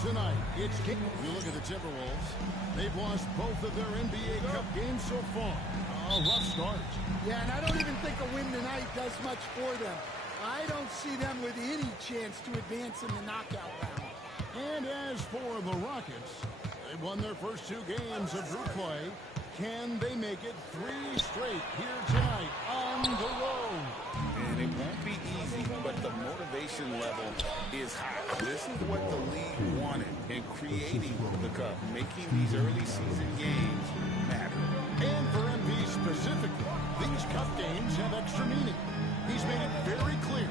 Tonight, it's you look at the Timberwolves. They've lost both of their NBA Cup games so far. A rough start. Yeah, and I don't even think a win tonight does much for them. I don't see them with any chance to advance in the knockout round. And as for the Rockets, they won their first 2 games of group play. Can they make it 3 straight here tonight on the road? And it won't be easy, but the motivation level is high. This is what the league wanted in creating the Cup, making these early season games matter. And for MP specifically, these Cup games have extra meaning. He's made it very clear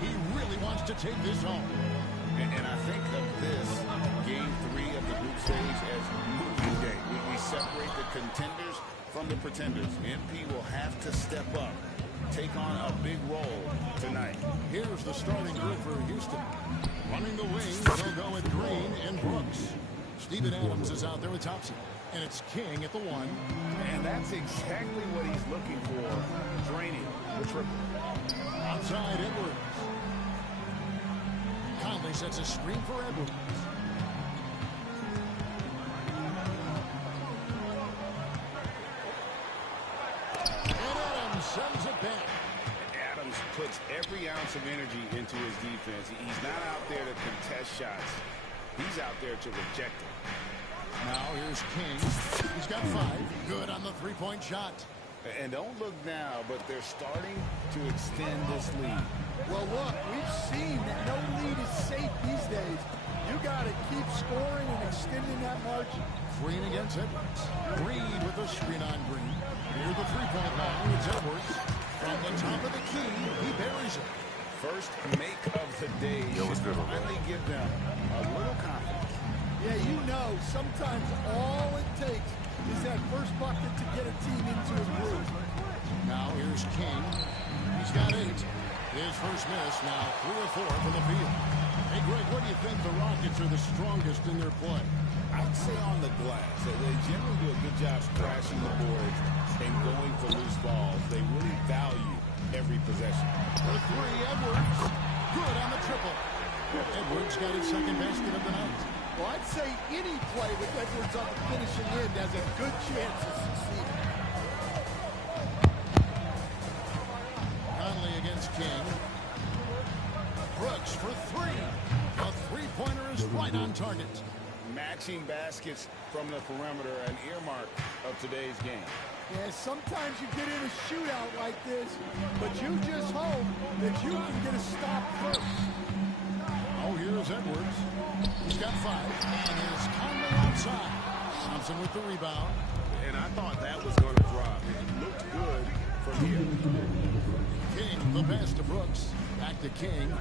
he really wants to take this home. And I think of this Game 3 of the group stage as moving day. We separate the contenders from the pretenders. MP will have to step up, take on a big role tonight. Here's the starting group for Houston. Running the wing, they'll go with Green and Brooks. Steven Adams is out there with Thompson. And it's King at the 1. And that's exactly what he's looking for, draining the triple. Outside Edwards. Conley sets a screen for Edwards. And Adams sends it back. Adams puts every ounce of energy into his defense. He's not out there to contest shots. He's out there to reject it. Now here's King. He's got 5. Good on the 3-point shot. And don't look now, but they're starting to extend this lead. Well, look, we've seen that no lead is safe these days. You got to keep scoring and extending that margin. Green against Edwards. Reed with a screen on Green. Near the 3-point line, it's Edwards. From the top of the key, he buries it. First make of the day should finally give them a little confidence. Yeah, you know, sometimes all it takes is that first bucket to get a team into a groove. Now here's King. He's got 8. His first miss, now 3 of 4 from the field. Hey, Greg, what do you think the Rockets are the strongest in their play? I'd say on the glass. They generally do a good job crashing the boards and going for loose balls. They really value every possession. For 3, Edwards. Good on the triple. Edwards got his second basket of the night. Well, I'd say any play with Edwards on the finishing end has a good chance of succeeding. Conley against King. Brooks for 3. A 3-pointer is right on target. Matching baskets from the perimeter, an earmark of today's game. Yeah, sometimes you get in a shootout like this, but you just hope that you can get a stop first. Oh, here's Edwards. He's got 5. And there's Conley outside. Thompson with the rebound. And I thought that was going to drop. It looked good from here. King, the pass to Brooks. Back to King.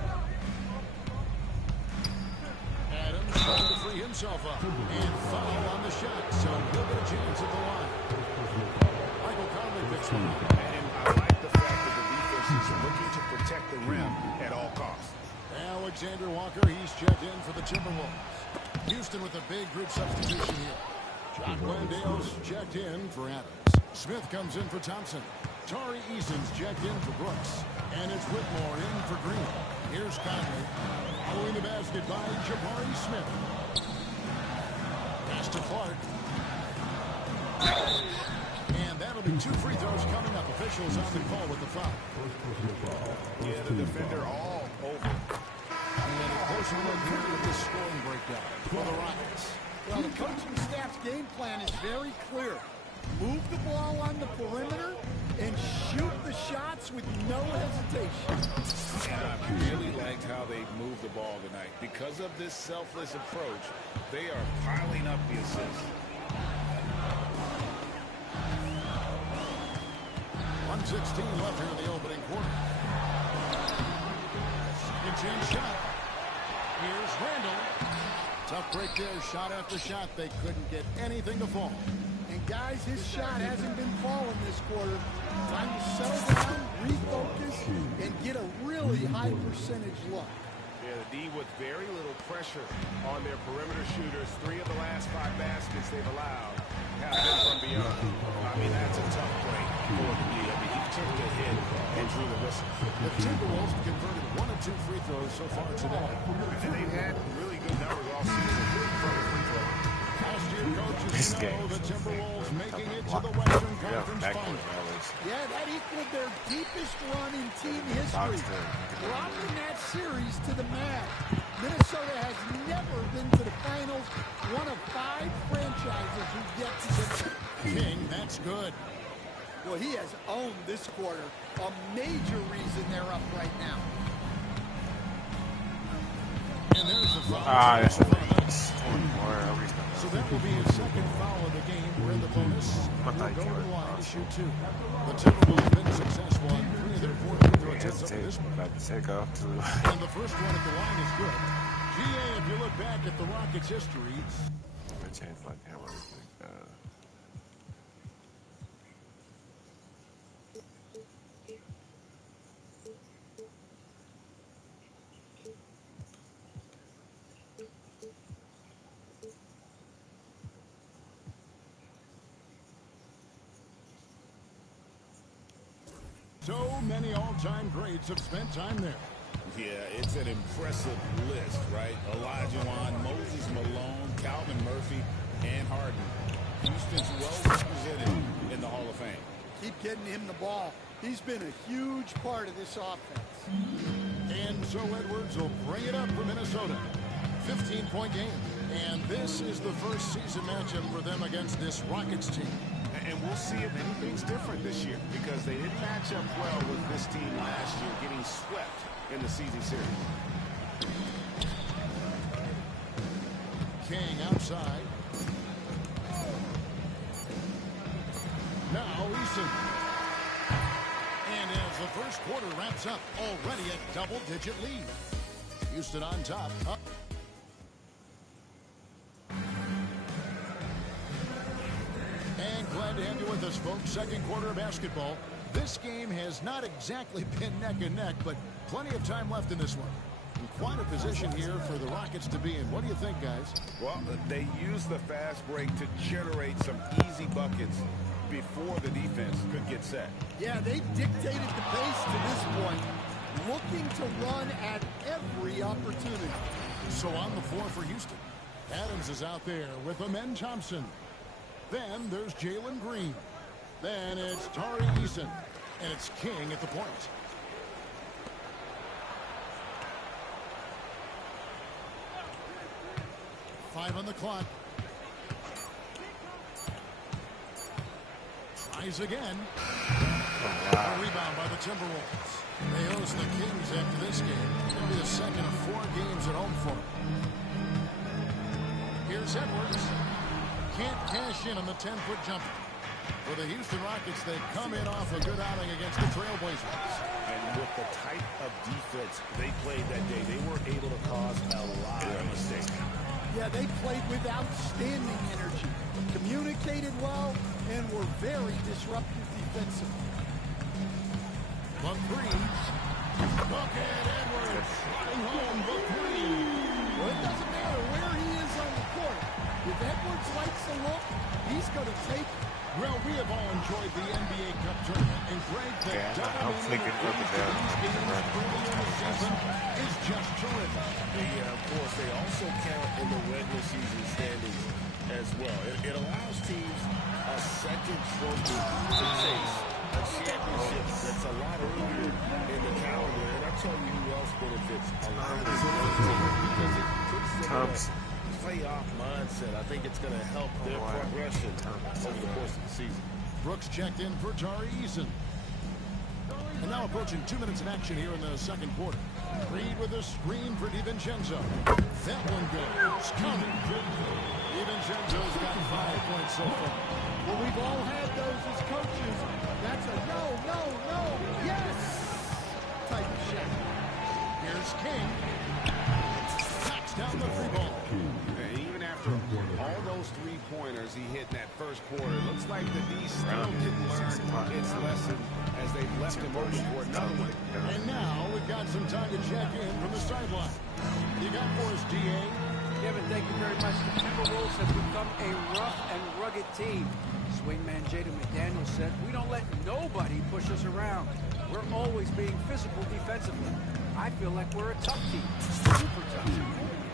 Adams trying to free himself up. And foul on the shot. So he'll get a chance at the line. Michael Conley picks one up. And I like the fact that the defense is looking to protect the rim at all costs. Alexander Walker, he's checked in for the Timberwolves. Houston with a big group substitution here. John Landale's checked in for Adams. Smith comes in for Thompson. Tari Eason's checked in for Brooks. And it's Whitmore in for Green. Here's Conley. Following the basket by Jabari Smith. Pass to Clark. And that'll be 2 free throws coming up. Officials on the call with the foul. Yeah, the defender all over. And a closer look here at this scoring breakdown for the Rockets. Well, the coaching staff's game plan is very clear. Move the ball on the perimeter and shoot the shots with no hesitation. And I really liked how they moved the ball tonight. Because of this selfless approach, they are piling up the assists. 1:16 left here in the opening quarter. Second chance shot. Here's Randall. Tough break there, shot after shot. They couldn't get anything to fall. And guys, his shot hasn't been falling this quarter. Time to settle down, refocus, and get a really high percentage look. Yeah, the D with very little pressure on their perimeter shooters. 3 of the last 5 baskets they've allowed have been from beyond. I mean, that's a tough break for the D. I mean, he took the hit and drew the whistle. The Timberwolves have converted 1 of 2 free throws so far today. And they've had really good numbers all season from the free throw. Last year, coaches know the Timberwolves making it to the Western Conference Finals. Yeah, that equaled their deepest run in team history, dropping that series to the Mavs. Minnesota has never been to the finals, one of 5 franchises who get to the King, that's good. Well, he has owned this quarter, a major reason they're up right now. And there's the foul. That's a So that will be his second foul of the game. We're in the bonus. We'll go to the line to shoot 2. The Timberwolves have been successful on 3 of their 4 free throw attempts up to this point. And the first one at the line is good. GA, if you look back at the Rockets' history, so many all-time greats have spent time there. Yeah, it's an impressive list, right? Olajuwon, Moses Malone, Calvin Murphy, and Harden. Houston's well represented in the Hall of Fame. Keep getting him the ball. He's been a huge part of this offense. And so Edwards will bring it up for Minnesota. 15-point game. And this is the first season matchup for them against this Rockets team. And we'll see if anything's different this year because they didn't match up well with this team last year, getting swept in the season series. King outside. Now Eason. And as the first quarter wraps up, already a double-digit lead. Houston on top. Up. And glad to have you with us, folks. Second quarter of basketball. This game has not exactly been neck and neck, but plenty of time left in this one. And quite a position here for the Rockets to be in. What do you think, guys? Well, they used the fast break to generate some easy buckets before the defense could get set. Yeah, they've dictated the pace to this point, looking to run at every opportunity. So on the floor for Houston, Adams is out there with Amen Thompson. Then there's Jalen Green. Then it's Tari Eason. And it's King at the point. Five on the clock. Tries again. A rebound by the Timberwolves. They host the Kings after this game. It'll be the second of 4 games at home for them. Here's Edwards. Can't cash in on the 10-foot jumper. For the Houston Rockets, they come in off a good outing against the Trailblazers. And with the type of defense they played that day, they were able to cause a lot of mistakes. Yeah, they played with outstanding energy, communicated well, and were very disruptive defensively. The threes. Look at Edwards running home the three. Well, it doesn't matter where he is on the court. If Edwards likes the look, he's going to take it. Well, we have all enjoyed the NBA Cup tournament, and Greg, the dominating of these games early in the season is just terrific. Yeah, of course, they also count in the regular season standings as well. It allows teams a second trophy to chase a championship that's a lot earlier in the calendar. And I'll tell you who else benefits a lot of this because it puts them in a playoff mindset. I think it's going to help their progression over the course of the season. Brooks checked in for Tari Eason. And now approaching 2 minutes of action here in the second quarter. Reed with a screen for DiVincenzo. That one goes. Counting. DiVincenzo's got 5 points so far. Well, we've all had those as coaches. That's a no, no, like the D still didn't learn its lesson as they've left him open for another one. And now we've got some time to check in from the sideline. You got for us, D.A.? Kevin, thank you very much. The Timberwolves have become a rough and rugged team. Swingman Jaden McDaniel said, "We don't let nobody push us around. We're always being physical defensively. I feel like we're a tough team, super tough.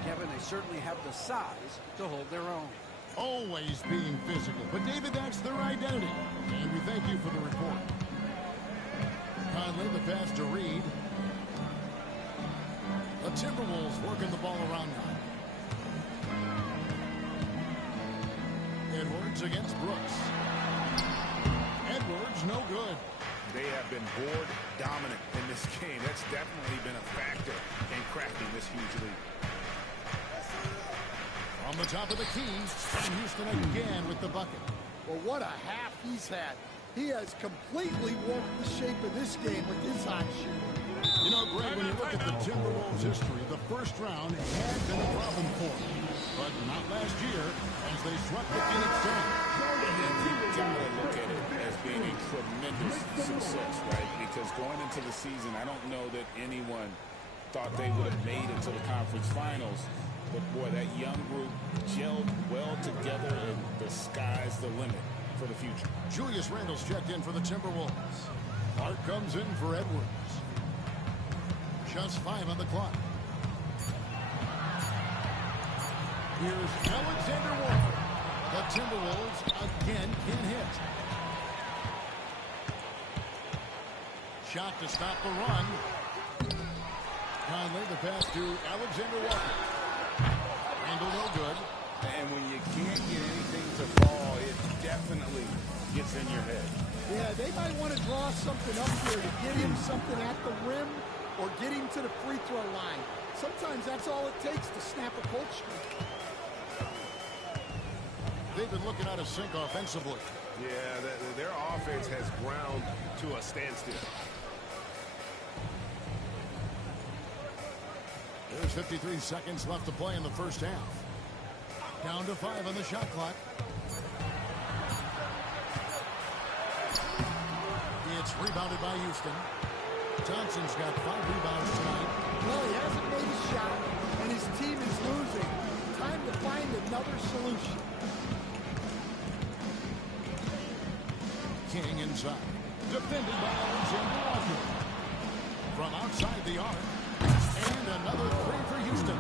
Kevin, they certainly have the size to hold their own." Always being physical. But, David, that's their identity. And we thank you for the report. Conley, the pass to Reed. The Timberwolves working the ball around now. Edwards against Brooks. Edwards, no good. They have been board dominant in this game. That's definitely been a factor in cracking this huge lead. On the top of the key, and Houston again with the bucket. Well, what a half he's had. He has completely warped the shape of this game with his hot shooting. You know, Greg, when you look at the Timberwolves' history, the first round had been a problem for them. But not last year, as they swept the Phoenix Suns. You've got to look at it as being a tremendous success, right? Because going into the season, I don't know that anyone thought they would have made it to the conference finals. But, boy, that young group gelled well together, and the sky's the limit for the future. Julius Randle's checked in for the Timberwolves. Clark comes in for Edwards. Just 5 on the clock. Here's Alexander Walker. The Timberwolves again can't hit. Shot to stop the run. Conley, the pass to Alexander Walker. Randle no good. And when you can't get anything to fall, it definitely gets in your head. Yeah, they might want to draw something up here to get him something at the rim or get him to the free throw line. Sometimes that's all it takes to snap a cold streak. They've been looking out of sync offensively. Yeah, their offense has ground to a standstill. There's 53 seconds left to play in the first half. Down to 5 on the shot clock. It's rebounded by Houston. Thompson's got 5 rebounds tonight. Well, he hasn't made a shot, and his team is losing. Time to find another solution. King inside. Defended by Alexander Walker. From outside the arc. And another 3 for Houston.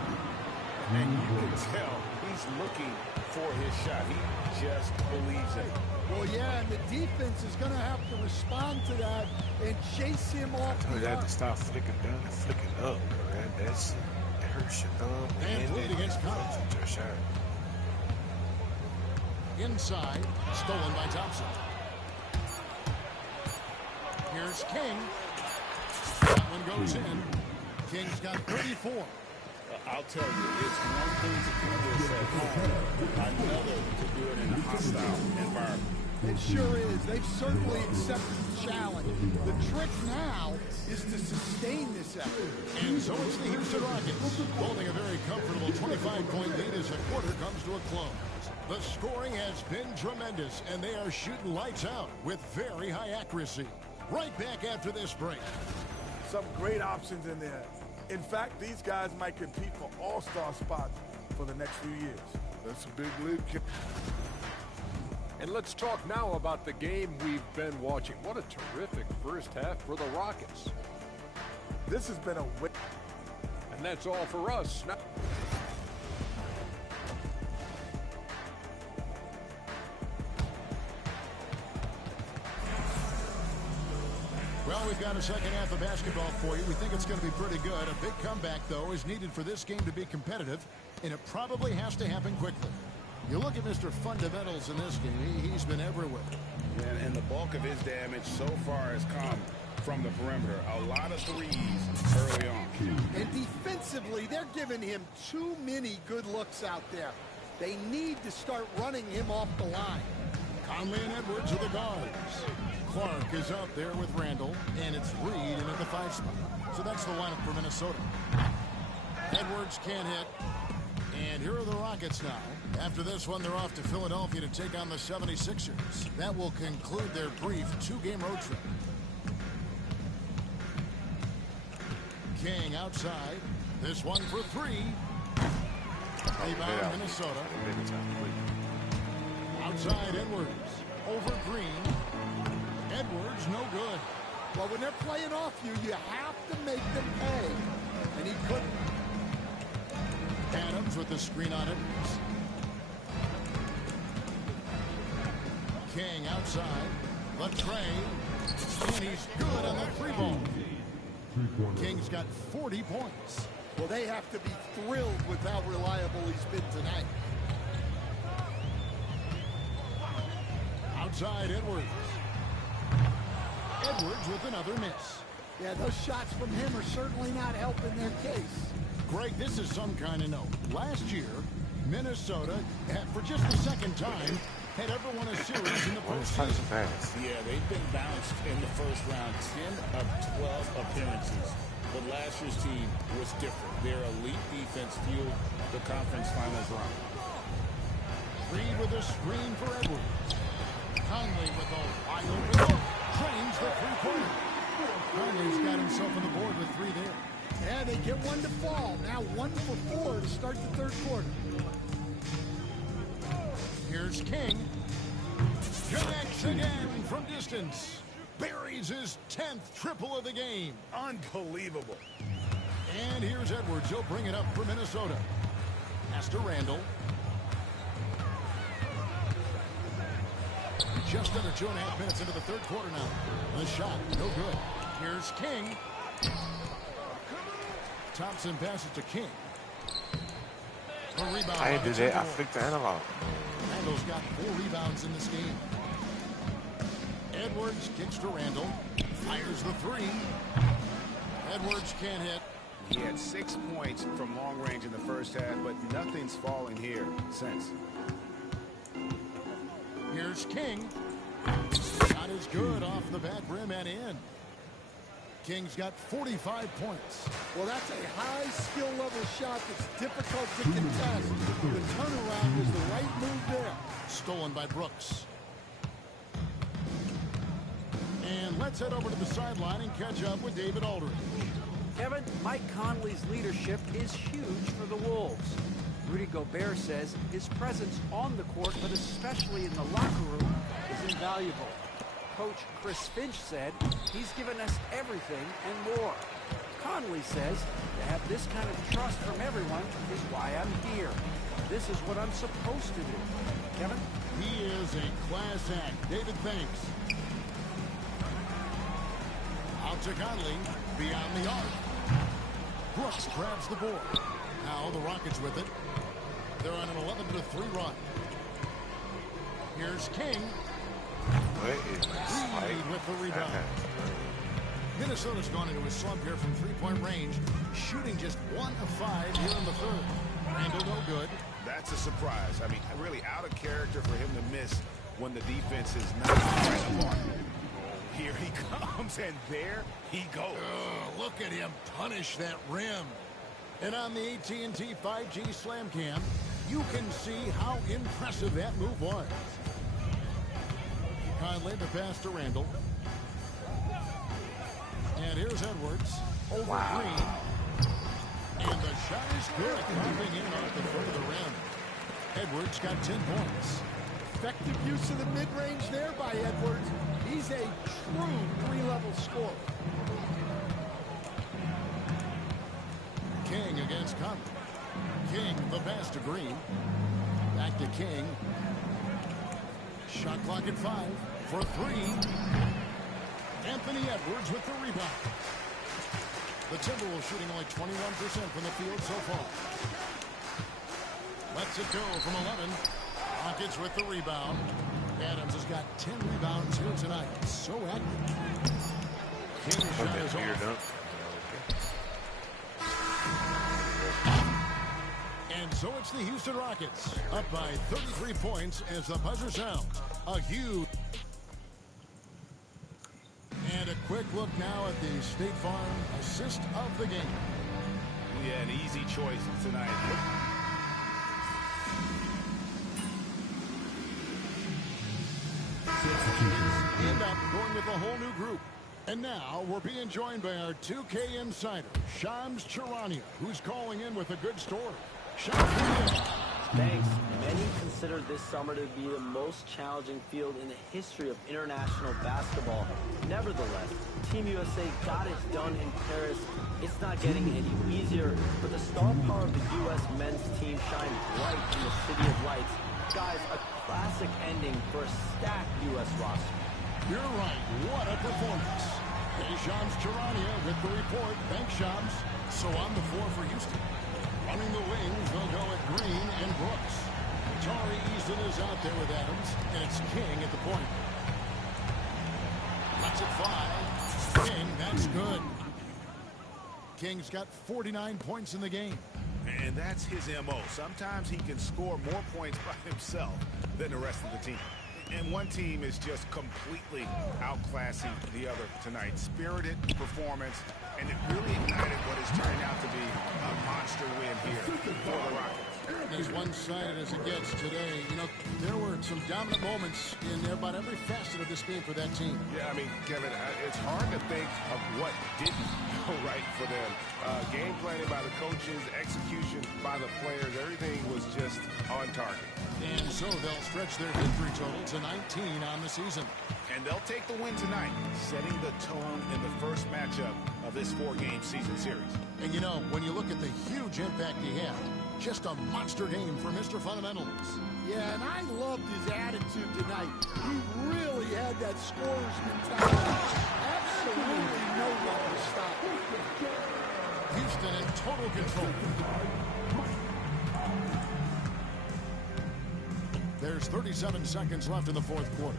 And you can tell he's looking for his shot. He just believes it. Well, yeah, and the defense is going to have to respond to that and chase him off You the have arc. to stop flicking down and flicking up, man. That's it hurts your thumb And lead against Collins. your shot. Inside. Stolen by Thompson. Here's King. That one goes in. King's got 34. I'll tell you, it's one thing to do this at home, another to do it in a hostile environment. It sure is. They've certainly accepted the challenge. The trick now is to sustain this effort. And so it's the Houston Rockets, holding a very comfortable 25-point lead as the quarter comes to a close. The scoring has been tremendous, and they are shooting lights out with very high accuracy. Right back after this break. Some great options in there. In fact, these guys might compete for all-star spots for the next few years. That's a big lead. And let's talk now about the game we've been watching. What a terrific first half for the Rockets. This has been a win. And that's all for us. Now Well, we've got a second half of basketball for you. We think it's going to be pretty good. A big comeback, though, is needed for this game to be competitive, and it probably has to happen quickly. You look at Mr. Fundamentals in this game, he's been everywhere. And the bulk of his damage so far has come from the perimeter. A lot of threes early on. And defensively, they're giving him too many good looks out there. They need to start running him off the line. Conley and Edwards are the guards. Clark is out there with Randle, and it's Reed in at the 5 spot. So that's the lineup for Minnesota. Edwards can't hit. And here are the Rockets now. After this one, they're off to Philadelphia to take on the 76ers. That will conclude their brief two-game road trip. King outside. This one for three. Rebound, Minnesota. Outside, Edwards. Over Green. Edwards, no good. Well, when they're playing off you, you have to make them pay. And he couldn't. Adams with the screen on Edwards. King outside. Latray. And he's good on the three ball. King's got 40 points. Well, they have to be thrilled with how reliable he's been tonight. Outside, Edwards. Edwards with another miss. Yeah, those shots from him are certainly not helping their case. Greg, this is some kind of note. Last year, Minnesota, for just the second time, had ever won a series in the postseason. Yeah, they've been bounced in the first round, 10 of 12 appearances. But last year's team was different. Their elite defense fueled the conference finals run. Reed with a screen for Edwards. Conley with a wide open look. Trains the three-pointer. Conley's got himself on the board with three there. Yeah, they get one to fall. Now 1 for 4 to start the third quarter. Here's King. Connects again from distance. Buries his 10th triple of the game. Unbelievable. And here's Edwards. He'll bring it up for Minnesota. Pass to Randall. Just under 2.5 minutes into the third quarter now. The shot, no good. Here's King. Thompson passes to King. A rebound. I didn't do that. I flicked the analog. Randall's got 4 rebounds in this game. Edwards kicks to Randall. Fires the three. Edwards can't hit. He had 6 points from long range in the first half, but nothing's falling here since. Here's King. Shot is good off the back rim and in. King's got 45 points. Well, that's a high skill level shot that's difficult to contest. The turnaround was the right move there. Stolen by Brooks. And let's head over to the sideline and catch up with David Aldridge. Kevin, Mike Conley's leadership is huge for the Wolves. Rudy Gobert says his presence on the court, but especially in the locker room, is invaluable. Coach Chris Finch said he's given us everything and more. Conley says to have this kind of trust from everyone is why I'm here. This is what I'm supposed to do. Kevin? He is a class act. David, thanks. Out to Conley, beyond the arc. Brooks grabs the board. Now the Rockets with it. They're on an 11-3 run. Here's King. Reed with the rebound. Minnesota's gone into a slump here from three-point range, shooting just 1 of 5 here in the third. Randall no good. That's a surprise. I mean, really out of character for him to miss when the defense is not right upon him. Here he comes, and there he goes. Look at him punish that rim. And on the AT&T 5G Slam Cam, you can see how impressive that move was. Conley the pass to Randall. And here's Edwards over Green. And the shot is good, popping in off the front of the rim. Edwards got 10 points. Effective use of the mid-range there by Edwards. He's a true three-level scorer. King against Conley. King the pass to Green. Back to King. Shot clock at 5 for 3. Anthony Edwards with the rebound. The Timberwolves shooting only 21% from the field so far. Lets it go from 11. Rockets with the rebound. Adams has got 10 rebounds here tonight. So active. King's shot is off. And so it's the Houston Rockets up by 33 points as the buzzer sounds. A huge. And a quick look now at the State Farm assist of the game. Yeah, an easy choice tonight. whole new group. And now we're being joined by our 2K insider, Shams Charania, who's calling in with a good story. Shams, thanks. Many consider this summer to be the most challenging field in the history of international basketball. Nevertheless, Team USA got it done in Paris. It's not getting any easier, but the star power of the U.S. men's team shined bright in the City of Lights. Guys, a classic ending for a stacked U.S. roster. you're right. What a performance. Hey, Shams Charania with the report. Thanks, Shams. So on the floor for Houston. Running the wings, they'll go at Green and Brooks. Tari Eason is out there with Adams, and it's King at the point. Lets it fly. King, that's good. King's got 49 points in the game. And that's his MO. Sometimes he can score more points by himself than the rest of the team. And one team is just completely outclassing the other tonight. Spirited performance, and it really ignited what is turning out to be a monster win here for the Rockets. As one-sided as it gets today, you know, there were some dominant moments in about every facet of this game for that team. Yeah, I mean, Kevin, it's hard to think of what didn't go right for them. Game planning by the coaches, execution by the players, everything was just on target. And so they'll stretch their victory total to 19 on the season. And they'll take the win tonight, setting the tone in the first matchup of this 4-game season series. And you know, when you look at the huge impact he had, just a monster game for Mr. Fundamentals. Yeah, and I loved his attitude tonight. He really had that scorer's mentality. Absolutely no one to stop him. Houston in total control. There's 37 seconds left in the fourth quarter.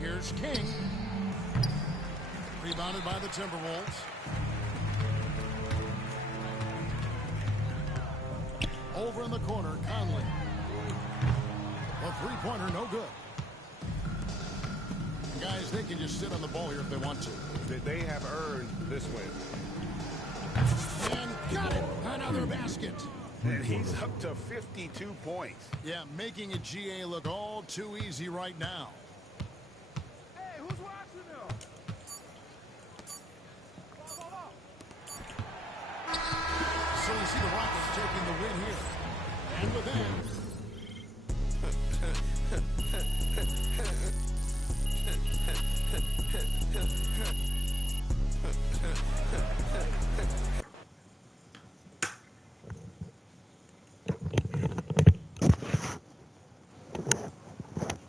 Here's King. Rebounded by the Timberwolves. Over in the corner, Conley. A three-pointer, no good. Guys, they can just sit on the ball here if they want to. They have earned this win. And got it. Another basket. And he's up to 52 points. Yeah, making a GA look all too easy right now. Hey, who's watching them? So you see the Rockets taking the win here. And with them,